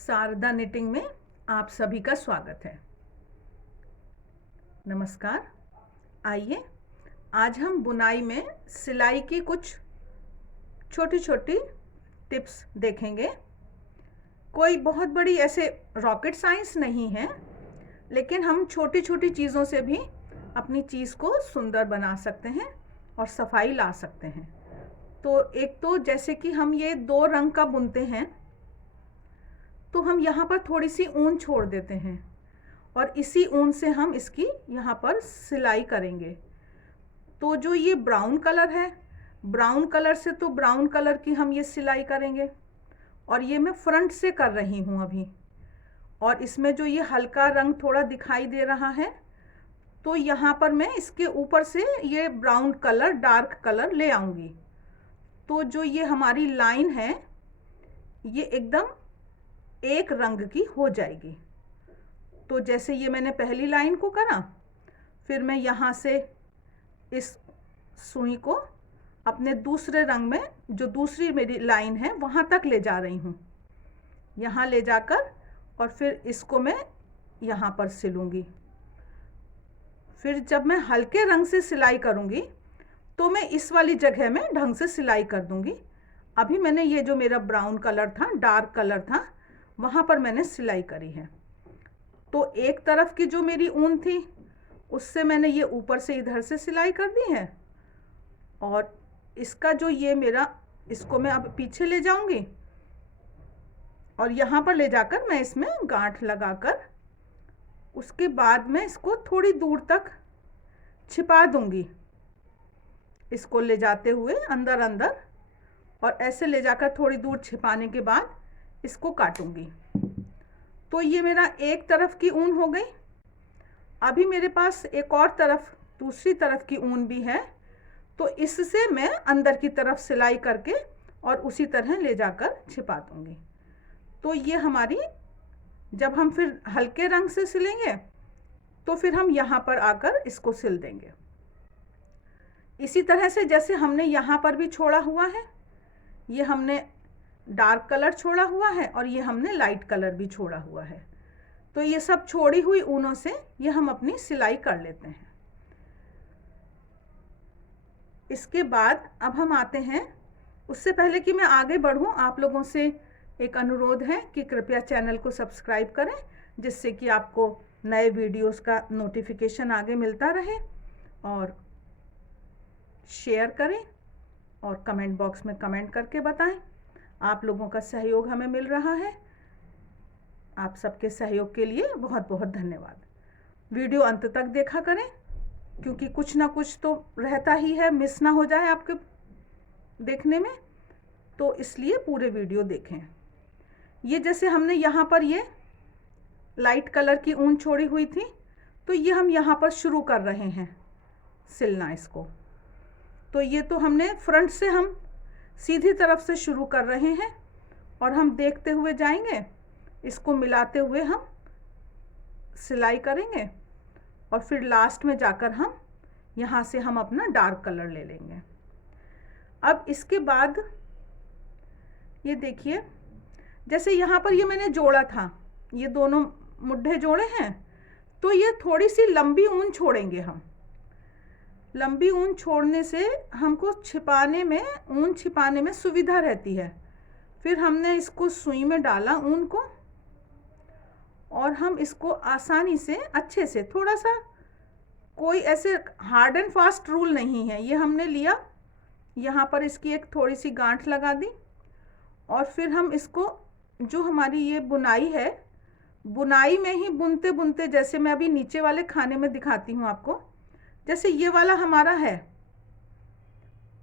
Sharda knitting में आप सभी का स्वागत है। नमस्कार। आइए आज हम बुनाई में सिलाई की कुछ छोटी छोटी टिप्स देखेंगे। कोई बहुत बड़ी ऐसे रॉकेट साइंस नहीं है, लेकिन हम छोटी छोटी चीज़ों से भी अपनी चीज़ को सुंदर बना सकते हैं और सफाई ला सकते हैं। तो एक तो जैसे कि हम ये 2 रंग का बुनते हैं, तो हम यहाँ पर थोड़ी सी ऊन छोड़ देते हैं और इसी ऊन से हम इसकी यहाँ पर सिलाई करेंगे। तो जो ये ब्राउन कलर है, ब्राउन कलर से तो ब्राउन कलर की हम ये सिलाई करेंगे, और ये मैं फ्रंट से कर रही हूँ अभी। और इसमें जो ये हल्का रंग थोड़ा दिखाई दे रहा है, तो यहाँ पर मैं इसके ऊपर से ये ब्राउन कलर, डार्क कलर ले आऊँगी। तो जो ये हमारी लाइन है, ये एकदम एक रंग की हो जाएगी। तो जैसे ये मैंने पहली लाइन को करा, फिर मैं यहाँ से इस सुई को अपने दूसरे रंग में, जो दूसरी मेरी लाइन है, वहाँ तक ले जा रही हूँ। यहाँ ले जाकर और फिर इसको मैं यहाँ पर सिलूँगी। फिर जब मैं हल्के रंग से सिलाई करूँगी तो मैं इस वाली जगह में ढंग से सिलाई कर दूँगी। अभी मैंने ये जो मेरा ब्राउन कलर था, डार्क कलर था, वहाँ पर मैंने सिलाई करी है। तो एक तरफ की जो मेरी ऊन थी, उससे मैंने ये ऊपर से इधर से सिलाई कर दी है, और इसका जो ये मेरा, इसको मैं अब पीछे ले जाऊंगी और यहाँ पर ले जाकर मैं इसमें गांठ लगाकर उसके बाद मैं इसको थोड़ी दूर तक छिपा दूंगी। इसको ले जाते हुए अंदर अंदर, और ऐसे ले जाकर थोड़ी दूर छिपाने के बाद इसको काटूंगी। तो ये मेरा एक तरफ की ऊन हो गई। अभी मेरे पास एक और तरफ, दूसरी तरफ की ऊन भी है, तो इससे मैं अंदर की तरफ सिलाई करके और उसी तरह ले जाकर छिपा दूंगी। तो ये हमारी, जब हम फिर हल्के रंग से सिलेंगे तो फिर हम यहाँ पर आकर इसको सिल देंगे। इसी तरह से जैसे हमने यहाँ पर भी छोड़ा हुआ है, ये हमने डार्क कलर छोड़ा हुआ है और ये हमने लाइट कलर भी छोड़ा हुआ है। तो ये सब छोड़ी हुई ऊनों से ये हम अपनी सिलाई कर लेते हैं। इसके बाद अब हम आते हैं, उससे पहले कि मैं आगे बढ़ूं, आप लोगों से एक अनुरोध है कि कृपया चैनल को सब्सक्राइब करें, जिससे कि आपको नए वीडियोस का नोटिफिकेशन आगे मिलता रहे, और शेयर करें और कमेंट बॉक्स में कमेंट करके बताएं। आप लोगों का सहयोग हमें मिल रहा है। आप सबके सहयोग के लिए बहुत बहुत धन्यवाद। वीडियो अंत तक देखा करें, क्योंकि कुछ ना कुछ तो रहता ही है, मिस ना हो जाए आपके देखने में, तो इसलिए पूरे वीडियो देखें। ये जैसे हमने यहाँ पर ये लाइट कलर की ऊन छोड़ी हुई थी, तो ये हम यहाँ पर शुरू कर रहे हैं सिलना इसको। तो ये तो हमने फ्रंट से, हम सीधी तरफ से शुरू कर रहे हैं, और हम देखते हुए जाएंगे, इसको मिलाते हुए हम सिलाई करेंगे, और फिर लास्ट में जाकर हम यहाँ से हम अपना डार्क कलर ले लेंगे। अब इसके बाद ये देखिए, जैसे यहाँ पर ये मैंने जोड़ा था, ये दोनों मुड्ढे जोड़े हैं, तो ये थोड़ी सी लंबी ऊन छोड़ेंगे हम। लंबी ऊन छोड़ने से हमको छिपाने में, ऊन छिपाने में सुविधा रहती है। फिर हमने इसको सुई में डाला ऊन को, और हम इसको आसानी से, अच्छे से, थोड़ा सा, कोई ऐसे हार्ड एंड फास्ट रूल नहीं है, ये हमने लिया, यहाँ पर इसकी एक थोड़ी सी गांठ लगा दी, और फिर हम इसको, जो हमारी ये बुनाई है, बुनाई में ही बुनते बुनते, जैसे मैं अभी नीचे वाले खाने में दिखाती हूँ आपको, जैसे ये वाला हमारा है,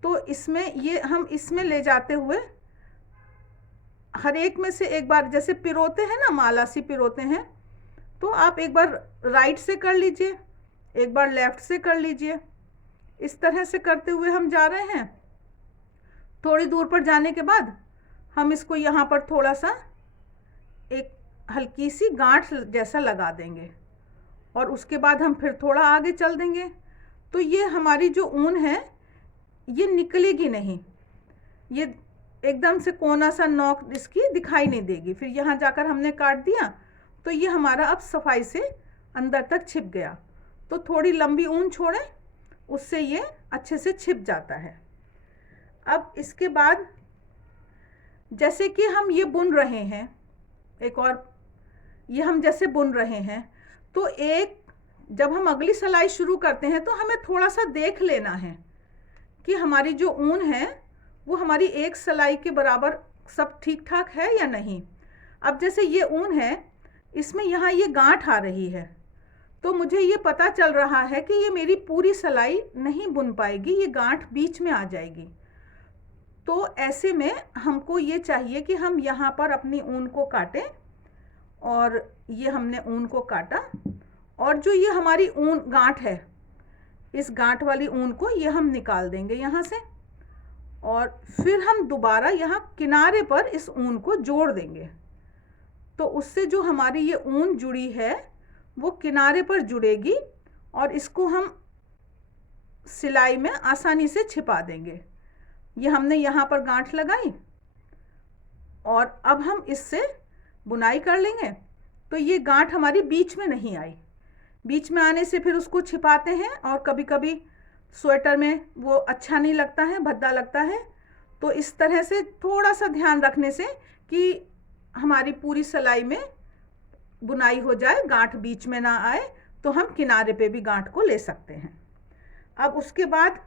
तो इसमें ये हम इसमें ले जाते हुए हर एक में से एक बार, जैसे पिरोते हैं ना, माला सी पिरोते हैं, तो आप एक बार राइट से कर लीजिए, एक बार लेफ्ट से कर लीजिए। इस तरह से करते हुए हम जा रहे हैं। थोड़ी दूर पर जाने के बाद हम इसको यहाँ पर थोड़ा सा एक हल्की सी गांठ जैसा लगा देंगे, और उसके बाद हम फिर थोड़ा आगे चल देंगे। तो ये हमारी जो ऊन है, ये निकलेगी नहीं, ये एकदम से कोना सा नोक इसकी दिखाई नहीं देगी। फिर यहाँ जाकर हमने काट दिया तो ये हमारा अब सफाई से अंदर तक छिप गया। तो थोड़ी लंबी ऊन छोड़ें, उससे ये अच्छे से छिप जाता है। अब इसके बाद जैसे कि हम ये बुन रहे हैं, एक और ये हम जैसे बुन रहे हैं, तो जब हम अगली सिलाई शुरू करते हैं तो हमें थोड़ा सा देख लेना है कि हमारी जो ऊन है वो हमारी एक सिलाई के बराबर सब ठीक ठाक है या नहीं। अब जैसे ये ऊन है, इसमें यहाँ ये गांठ आ रही है, तो मुझे ये पता चल रहा है कि ये मेरी पूरी सिलाई नहीं बुन पाएगी, ये गांठ बीच में आ जाएगी। तो ऐसे में हमको ये चाहिए कि हम यहाँ पर अपनी ऊन को काटें, और ये हमने ऊन को काटा, और जो ये हमारी ऊन गांठ है, इस गांठ वाली ऊन को ये हम निकाल देंगे यहाँ से, और फिर हम दोबारा यहाँ किनारे पर इस ऊन को जोड़ देंगे। तो उससे जो हमारी ये ऊन जुड़ी है वो किनारे पर जुड़ेगी, और इसको हम सिलाई में आसानी से छिपा देंगे। ये हमने यहाँ पर गांठ लगाई, और अब हम इससे बुनाई कर लेंगे। तो ये गांठ हमारी बीच में नहीं आई, बीच में आने से फिर उसको छिपाते हैं, और कभी कभी स्वेटर में वो अच्छा नहीं लगता है, भद्दा लगता है। तो इस तरह से थोड़ा सा ध्यान रखने से कि हमारी पूरी सिलाई में बुनाई हो जाए, गांठ बीच में ना आए, तो हम किनारे पे भी गांठ को ले सकते हैं। अब उसके बाद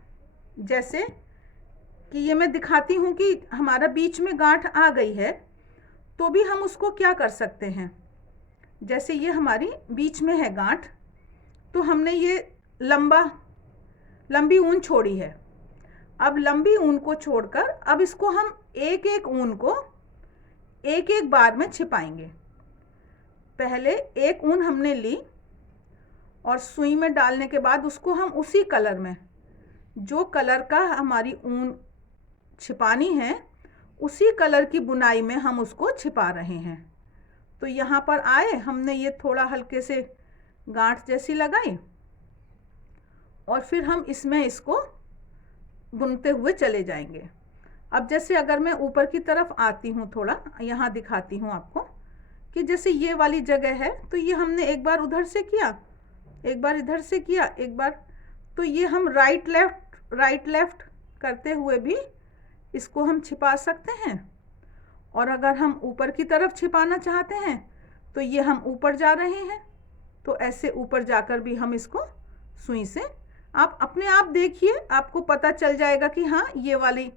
जैसे कि ये मैं दिखाती हूँ कि हमारा बीच में गांठ आ गई है, तो भी हम उसको क्या कर सकते हैं। जैसे ये हमारी बीच में है गांठ, तो हमने ये लंबी ऊन छोड़ी है। अब लंबी ऊन को छोड़कर अब इसको हम एक एक ऊन को एक एक बार में छिपाएंगे। पहले एक ऊन हमने ली, और सुई में डालने के बाद उसको हम उसी कलर में, जो कलर का हमारी ऊन छिपानी है, उसी कलर की बुनाई में हम उसको छिपा रहे हैं। तो यहाँ पर आए, हमने ये थोड़ा हल्के से गांठ जैसी लगाई, और फिर हम इसमें इसको बुनते हुए चले जाएंगे। अब जैसे अगर मैं ऊपर की तरफ आती हूँ, थोड़ा यहाँ दिखाती हूँ आपको कि जैसे ये वाली जगह है, तो ये हमने एक बार उधर से किया, एक बार इधर से किया, एक बार, तो ये हम राइट लेफ्ट करते हुए भी इसको हम छिपा सकते हैं। और अगर हम ऊपर की तरफ छिपाना चाहते हैं तो ये हम ऊपर जा रहे हैं, तो ऐसे ऊपर जाकर भी हम इसको सुई से, आप अपने आप देखिए, आपको पता चल जाएगा कि हाँ ये वाली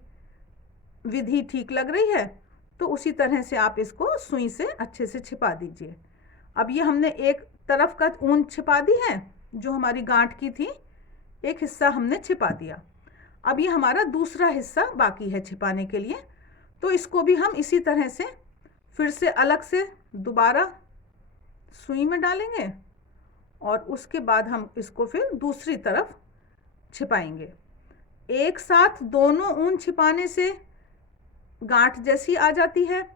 विधि ठीक लग रही है। तो उसी तरह से आप इसको सुई से अच्छे से छिपा दीजिए। अब ये हमने एक तरफ का ऊन छिपा दी है, जो हमारी गांठ की थी, एक हिस्सा हमने छिपा दिया। अब ये हमारा दूसरा हिस्सा बाकी है छिपाने के लिए, तो इसको भी हम इसी तरह से फिर से अलग से दोबारा सुई में डालेंगे, और उसके बाद हम इसको फिर दूसरी तरफ छिपाएंगे। एक साथ दोनों ऊन छिपाने से गांठ जैसी आ जाती है,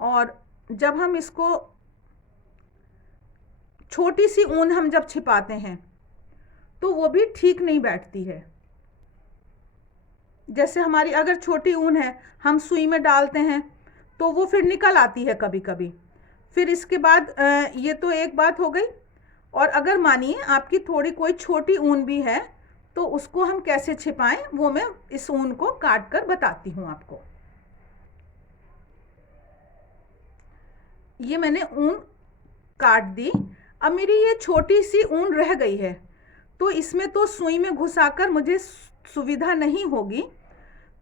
और जब हम इसको छोटी सी ऊन हम जब छिपाते हैं तो वो भी ठीक नहीं बैठती है। जैसे हमारी अगर छोटी ऊन है, हम सुई में डालते हैं तो वो फिर निकल आती है कभी कभी। फिर इसके बाद ये तो एक बात हो गई। और अगर मानिए आपकी थोड़ी कोई छोटी ऊन भी है, तो उसको हम कैसे छिपाएं, वो मैं इस ऊन को काट कर बताती हूँ आपको। ये मैंने ऊन काट दी। अब मेरी ये छोटी सी ऊन रह गई है, तो इसमें तो सुई में घुसाकर मुझे सुविधा नहीं होगी।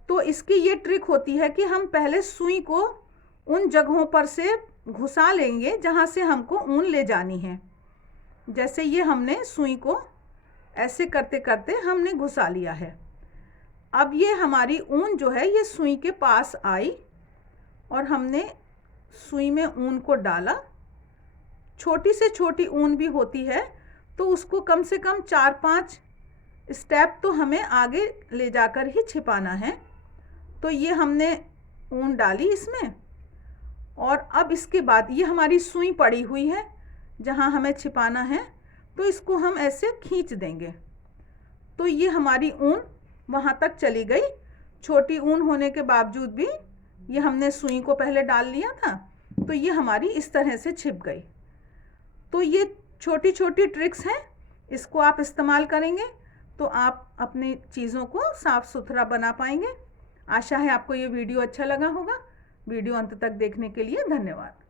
तो इसकी ये ट्रिक होती है कि हम पहले सुई को उन जगहों पर से घुसा लेंगे जहाँ से हमको ऊन ले जानी है। जैसे ये हमने सुई को ऐसे करते करते हमने घुसा लिया है। अब ये हमारी ऊन जो है ये सुई के पास आई, और हमने सुई में ऊन को डाला। छोटी से छोटी ऊन भी होती है, तो उसको कम से कम 4-5 स्टेप तो हमें आगे ले जाकर ही छिपाना है। तो ये हमने ऊन डाली इसमें, और अब इसके बाद ये हमारी सुई पड़ी हुई है जहाँ हमें छिपाना है, तो इसको हम ऐसे खींच देंगे। तो ये हमारी ऊन वहाँ तक चली गई। छोटी ऊन होने के बावजूद भी ये हमने सुई को पहले डाल लिया था, तो ये हमारी इस तरह से छिप गई। तो ये छोटी छोटी ट्रिक्स हैं, इसको आप इस्तेमाल करेंगे तो आप अपनी चीज़ों को साफ़ सुथरा बना पाएंगे। आशा है आपको ये वीडियो अच्छा लगा होगा। वीडियो अंत तक देखने के लिए धन्यवाद।